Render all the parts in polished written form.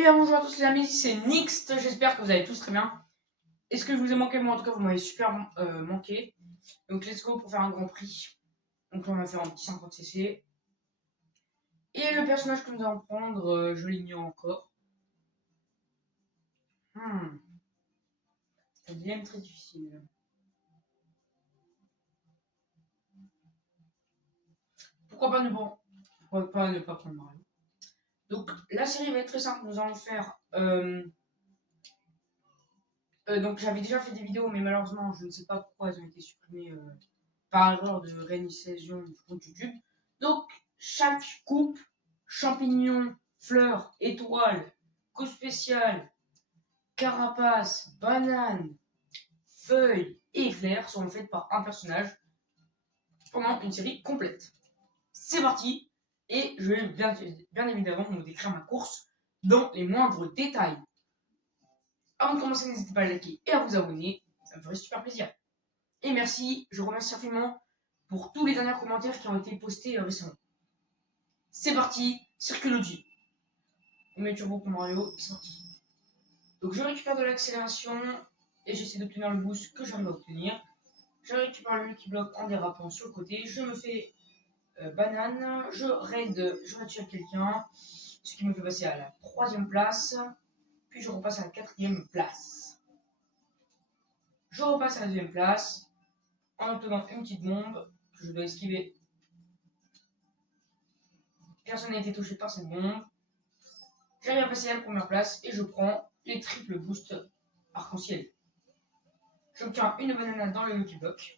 Eh bien bonjour à tous les amis, c'est Nixt, j'espère que vous allez tous très bien. Est-ce que je vous ai manqué? Moi en tout cas vous m'avez super manqué. Donc let's go pour faire un grand prix. Donc là on va faire un petit 50cc. Et le personnage que nous allons prendre, je l'ignore encore. C'est un dilemme très difficile. Pourquoi pas ne pas prendre Mario? Donc la série va être très simple, nous allons faire... donc j'avais déjà fait des vidéos mais malheureusement je ne sais pas pourquoi elles ont été supprimées par erreur de réinitialisation du compte YouTube. Donc, chaque coupe, champignon, fleur, étoile, coupe spéciale, carapace, banane, feuille et éclair seront faites par un personnage pendant une série complète. C'est parti, et je vais bien évidemment vous décrire ma course dans les moindres détails. Avant de commencer, n'hésitez pas à liker et à vous abonner, ça me ferait super plaisir. Et merci, je remercie infiniment pour tous les derniers commentaires qui ont été postés récemment. C'est parti, Circulogy. On met turbo pour Mario, c'est parti. Donc je récupère de l'accélération et j'essaie d'obtenir le boost que j'arrive à obtenir. Je récupère le Lucky Block en dérapant sur le côté. Je me fais banane, je raid quelqu'un, ce qui me fait passer à la 3e place. Puis je repasse à la 4e place. Je repasse à la 2e place en obtenant une petite bombe que je dois esquiver. Personne n'a été touché par cette bombe. J'arrive à passer à la 1re place et je prends les triples boosts arc-en-ciel. J'obtiens une banane dans le Lucky Block.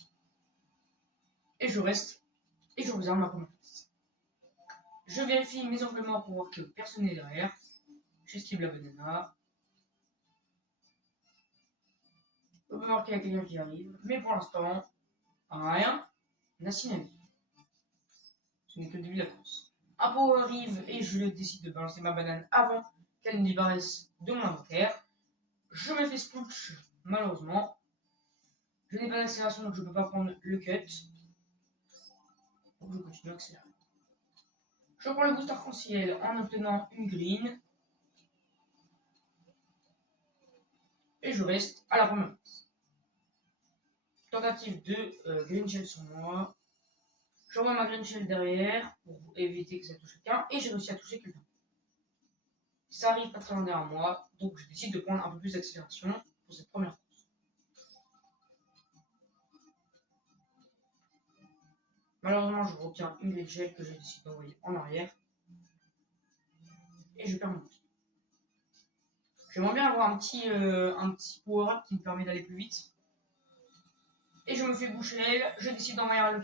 Et je reste. Et je réserve ma 1re place. Je vérifie mes angles morts pour voir que personne n'est derrière. J'esquive la banana. On peut voir qu'il y a quelqu'un qui arrive. Mais pour l'instant, rien n'a signalé. Ce n'est que le début de la course. Un pot arrive et je décide de balancer ma banane avant qu'elle ne disparaisse de mon inventaire. Je me fais sploosh, malheureusement. Je n'ai pas d'accélération donc je ne peux pas prendre le cut. Donc je continue à accélérer. Je prends le boost arc-en-ciel en obtenant une green. Et je reste à la 1re place. Tentative de green shell sur moi. J'envoie ma green shell derrière pour éviter que ça touche quelqu'un. Et j'ai réussi à toucher quelqu'un. Ça arrive pas très loin derrière moi. Donc je décide de prendre un peu plus d'accélération pour cette première course. Malheureusement, je retiens une green shell que je décide d'envoyer en arrière. Et je perds mon boost. J'aimerais bien avoir un petit power-up qui me permet d'aller plus vite. Et je me fais boucher, je décide d'envoyer un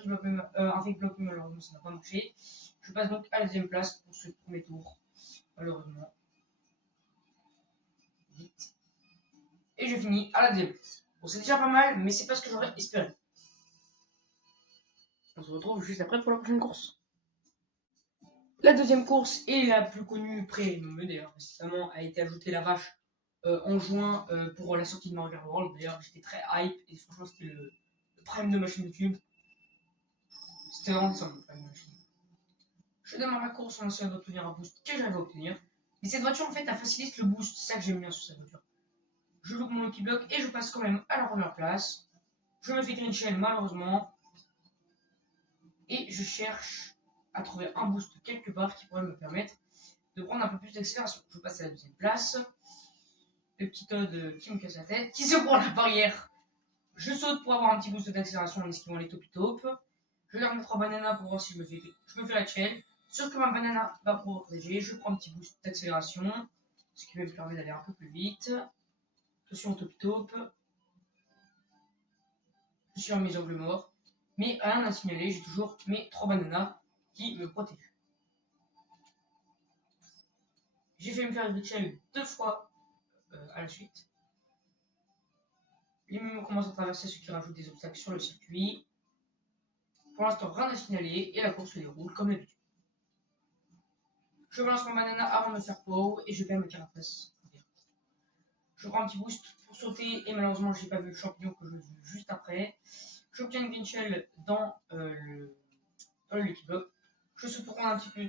fake block, mais malheureusement ça n'a pas marché. Je passe donc à la 2e place pour ce premier tour, malheureusement. Vite. Et je finis à la 2e place. Bon, c'est déjà pas mal, mais c'est pas ce que j'aurais espéré. On se retrouve juste après pour la prochaine course. La 2e course est la plus connue, d'ailleurs récemment a été ajoutée la vache en juin pour la sortie de Mario World. D'ailleurs j'étais très hype et franchement c'était le prime de ma chaîne YouTube. C'était vraiment ça le prime de ma chaîne. Je démarre la course en essayant d'obtenir un boost que j'avais à obtenir. Mais cette voiture en fait elle facilite le boost, c'est ça que j'aime bien sur cette voiture. Je loupe mon Lucky Block et je passe quand même à la 1re place. Je me fais green shell malheureusement. Et je cherche à trouver un boost quelque part qui pourrait me permettre de prendre un peu plus d'accélération. Je passe à la 2e place. Le petit Toad qui me casse la tête, qui se prend la barrière. Je saute pour avoir un petit boost d'accélération en esquivant les topi-top. Je garde mes 3 bananas pour voir si je me fais la shell. Sauf que ma banana va protéger. Je prends un petit boost d'accélération, ce qui me permet d'aller un peu plus vite. Je suis en topi-top. Je suis en mes angles morts. Mais rien à signaler, j'ai toujours mes 3 bananas qui me protègent. J'ai fait me faire une shell 2 fois à la suite. Les mémos commencent à traverser, ce qui rajoute des obstacles sur le circuit. Pour l'instant, rien à signaler et la course se déroule comme d'habitude. Je balance mon banana avant de me faire pow et je perds ma carapace. Je prends un petit boost pour sauter et malheureusement, j'ai pas vu le champignon que je veux juste après. J'obtiens une green shell dans le Lucky Block. Je saute pour prendre un petit peu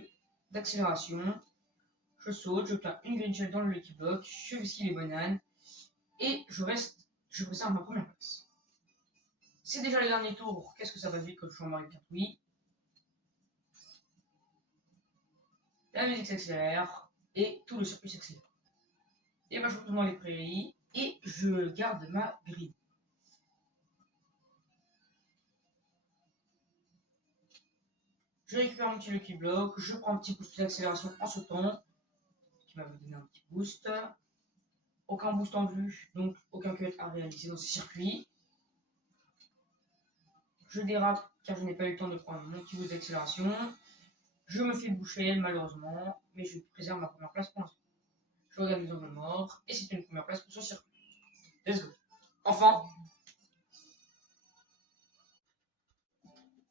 d'accélération. Je Je saute, j'obtiens une green shell dans le Lucky Block, je whisky les bananes, et je préserve ma première place. C'est déjà le dernier tour, qu'est-ce que ça va vite quand je suis en Mario Kart Wii. La musique s'accélère, et tout le circuit s'accélère. Et ben je retourne dans les prairies, et je garde ma grille. Je récupère mon petit Lucky Block, je prends un petit boost d'accélération en sautant, qui va me donner un petit boost. Aucun boost en vue, donc aucun cut à réaliser dans ce circuit. Je dérape car je n'ai pas eu le temps de prendre mon petit boost d'accélération. Je me fais boucher malheureusement, mais je préserve ma première place pour l'instant. Je regarde mes angles morts, et c'est une première place pour ce circuit. Let's go. Enfin,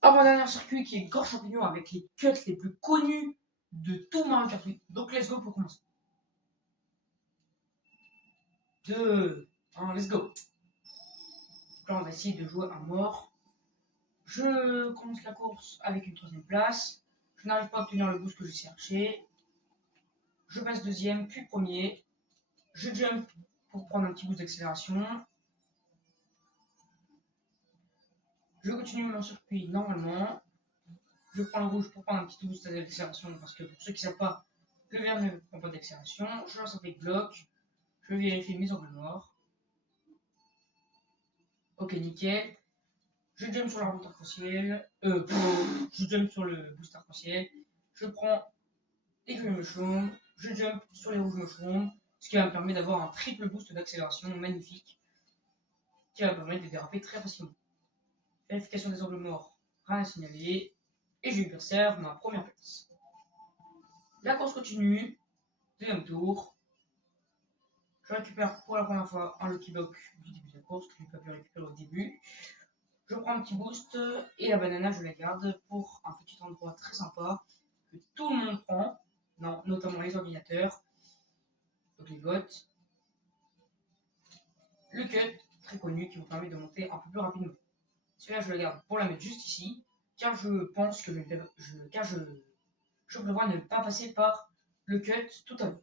avant-dernier circuit qui est Gorge Champignon avec les cuts les plus connus de tout Mario Kart 8. Donc let's go pour commencer. 2, 1, let's go. Donc là on va essayer de jouer à mort. Je commence la course avec une 3ème place. Je n'arrive pas à obtenir le boost que je cherchais. Je passe 2ème, puis 1er. Je jump pour prendre un petit boost d'accélération. Je continue mon circuit normalement. Je prends le rouge pour prendre un petit boost d'accélération parce que pour ceux qui ne savent pas, le vert ne prend pas d'accélération. Je lance un fake bloc. Je vérifie mes angles morts. Ok, nickel. Je jump sur la route arc-en-ciel. Je jump sur le boost arc-en-ciel. Je prends les gris mushrooms. Je jump sur les rouges mushrooms. Ce qui va me permettre d'avoir un triple boost d'accélération magnifique. Qui va me permettre de déraper très facilement. Vérification des angles morts. Rien à signaler. Et je lui préserve ma première place. La course continue. 2ème tour. Je récupère pour la première fois un Lucky Block du début de la course que je n'ai pas pu récupérer au début. Je prends un petit boost et la banana je la garde pour un petit endroit très sympa que tout le monde prend, non, notamment les ordinateurs, donc les votes. Le cut, très connu, qui vous permet de monter un peu plus rapidement. Celui-là je le garde pour la mettre juste ici, car je pense que je prévois ne pas passer par le cut tout à l'heure.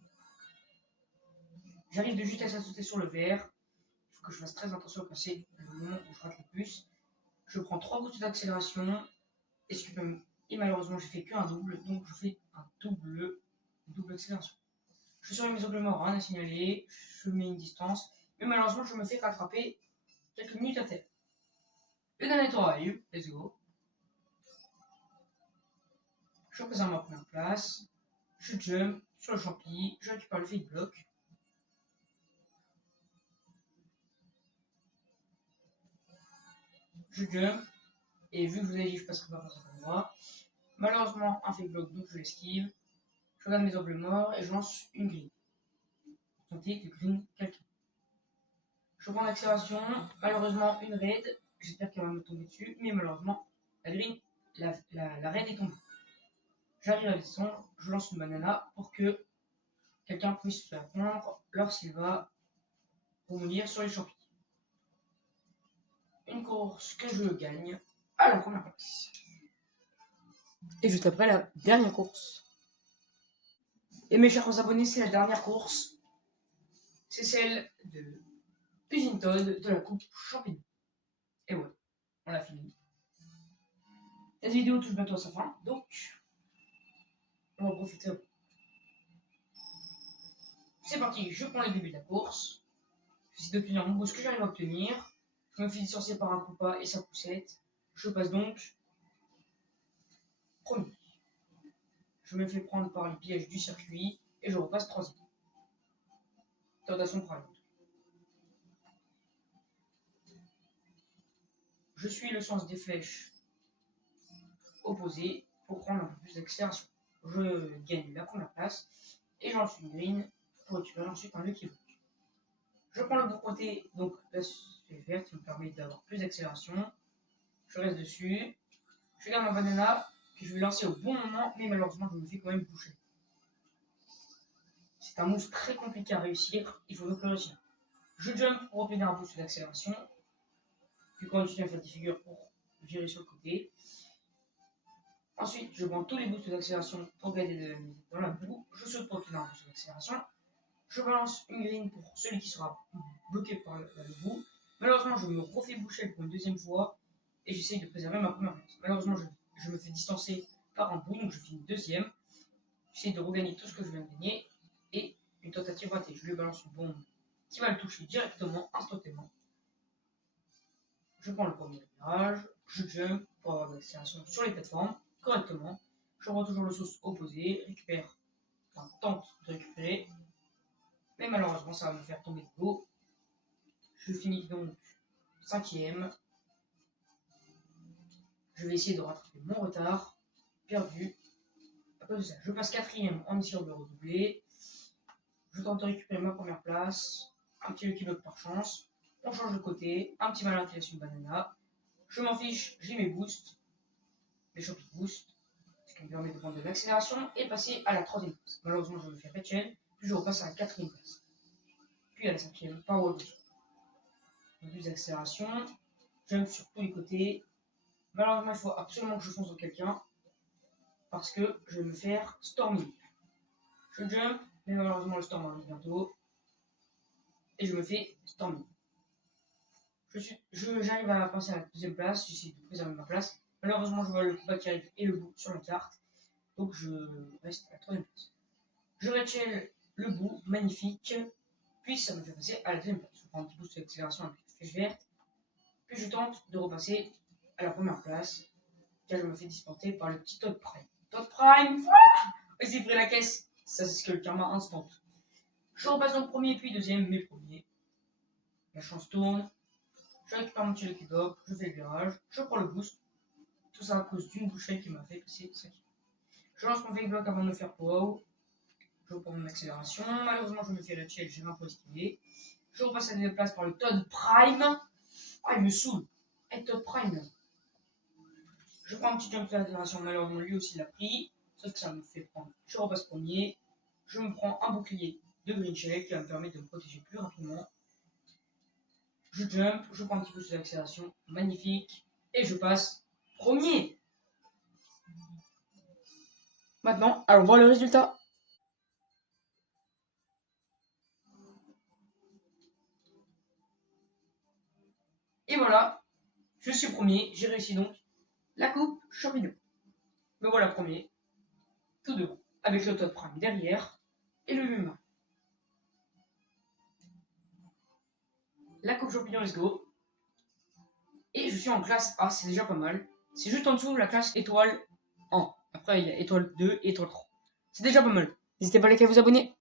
J'arrive de justesse à sauter sur le vert. Il faut que je fasse très attention à passer le moment où je rate le plus. Je prends 3 boosts d'accélération. Et malheureusement, j'ai fait qu'un double, donc je fais un double accélération. Je suis sur mes angles morts, rien à signaler. Je mets une distance. Mais malheureusement, je me fais rattraper quelques minutes à terre. Le dernier tour arrive. Let's go. Je représente ma première place. Je jump sur le champi. Je récupère le fake block. Je jump. Et vu que je vous ai dit que je passerai pas par cet endroit, malheureusement, un fake block, donc je l'esquive. Je regarde mes angles morts et je lance une green. Tenter que green quelqu'un. Je prends l'accélération, malheureusement une raid, j'espère qu'elle va me tomber dessus, mais malheureusement la green, la raid est tombée. J'arrive à descendre, je lance une banana pour que quelqu'un puisse la prendre lorsqu'il va rebondir sur les champignons. Une course que je gagne à la première place. Et juste après la dernière course. Et mes chers abonnés, c'est la dernière course. C'est celle de Usine Todd de la coupe champignon. Et ouais, on l'a fini. Cette vidéo touche bientôt à sa fin, donc on va profiter. C'est parti, je prends les débuts de la course. J'essaie d'obtenir mon boost que j'arrive à obtenir. Je me fais licencier par un Koopa et sa poussette. Je passe donc premier. Je me fais prendre par les pièges du circuit et je repasse troisième. Tentation prime. Je suis le sens des flèches opposées pour prendre un peu plus d'accélération. Je gagne la première place et j'en suis une green pour récupérer ensuite un Lucky Block. Je prends le bon côté, donc la sphère verte qui me permet d'avoir plus d'accélération. Je reste dessus. Je garde ma banana que je vais lancer au bon moment, mais malheureusement je me fais quand même boucher. C'est un move très compliqué à réussir, il faut donc le réussir. Je jump pour obtenir un boost d'accélération, puis continue à faire des figures pour virer sur le côté. Ensuite, je prends tous les boosts d'accélération pour gagner dans la boue. Je saute pour obtenir un boost d'accélération. Je balance une green pour celui qui sera bloqué par le bout. Malheureusement, je me refais boucher pour une deuxième fois et j'essaye de préserver ma première place. Malheureusement, je me fais distancer par un bout, donc je finis deuxième. J'essaie de regagner tout ce que je viens de gagner et une tentative ratée. Je lui balance une bombe qui va le toucher directement, instantanément. Je prends le premier virage, je jump pour avoir de l'accélération sur les plateformes correctement. Je prends toujours le sauce opposé, tente de récupérer, mais malheureusement ça va me faire tomber de l'eau. Je finis donc 5ème. Je vais essayer de rattraper mon retard perdu. Après ça, je passe 4ème en essayant de redoubler. Je tente de récupérer ma première place. Un petit Lucky Block par chance. On change de côté. Un petit malin qui laisse une banana. Je m'en fiche, j'ai mes boosts. Mes champions boost. Ce qui me permet de prendre de l'accélération et passer à la 3ème place. Malheureusement, je me fais Rachel. Puis je repasse à la 4ème place. Puis à la 5ème, Power Boost. Plus d'accélération. Jump sur tous les côtés. Malheureusement, il faut absolument que je fonce dans quelqu'un. Parce que je vais me faire Stormy. Je jump, mais malheureusement, le Storm arrive bientôt. Et je me fais Stormy. J'arrive à passer à la 2ème place. J'essaie de préserver ma place. Malheureusement, je vois le combat qui arrive et le bout sur la carte. Donc, je reste à la 3ème place. Je Rachel le bout, magnifique. Puis, ça me fait passer à la 2ème place. Je prends un petit boost d'accélération avec une flèche verte. Puis, je tente de repasser à la première place. Car je me fais dispenser par le petit Todd Prime. Todd Prime, il s'est pris la caisse. Ça, c'est ce que le karma instant. Je repasse donc premier, puis deuxième, mais premier. La chance tourne. Je récupère mon petit Lucky Block, je fais le virage, je prends le boost. Tout ça à cause d'une bouchette qui m'a fait passer 5. Je lance mon fake block avant de me faire wow. Je reprends mon accélération. Malheureusement, je me fais Rachel, j'ai 20 pour esquiver. Je repasse à la deuxième place par le Todd Prime. Ah, il me saoule. Hey, Todd Prime. Je prends un petit jump d'accélération. Malheureusement, lui aussi l'a pris. Sauf que ça me fait prendre. Je repasse premier. Je me prends un bouclier de Green Shell qui va me permettre de me protéger plus rapidement. Je jump, je prends un petit boost d'accélération. Magnifique. Et je passe premier. Maintenant, allons voir le résultat. Et voilà, je suis premier. J'ai réussi donc la coupe champignon. Me voilà premier, tout devant, avec le Todd Prime derrière et le Luma. La coupe champignon, let's go. Et je suis en classe A, c'est déjà pas mal. C'est juste en dessous la classe étoile 1. Après, il y a étoile 2 et étoile 3. C'est déjà pas mal. N'hésitez pas à liker et vous abonner.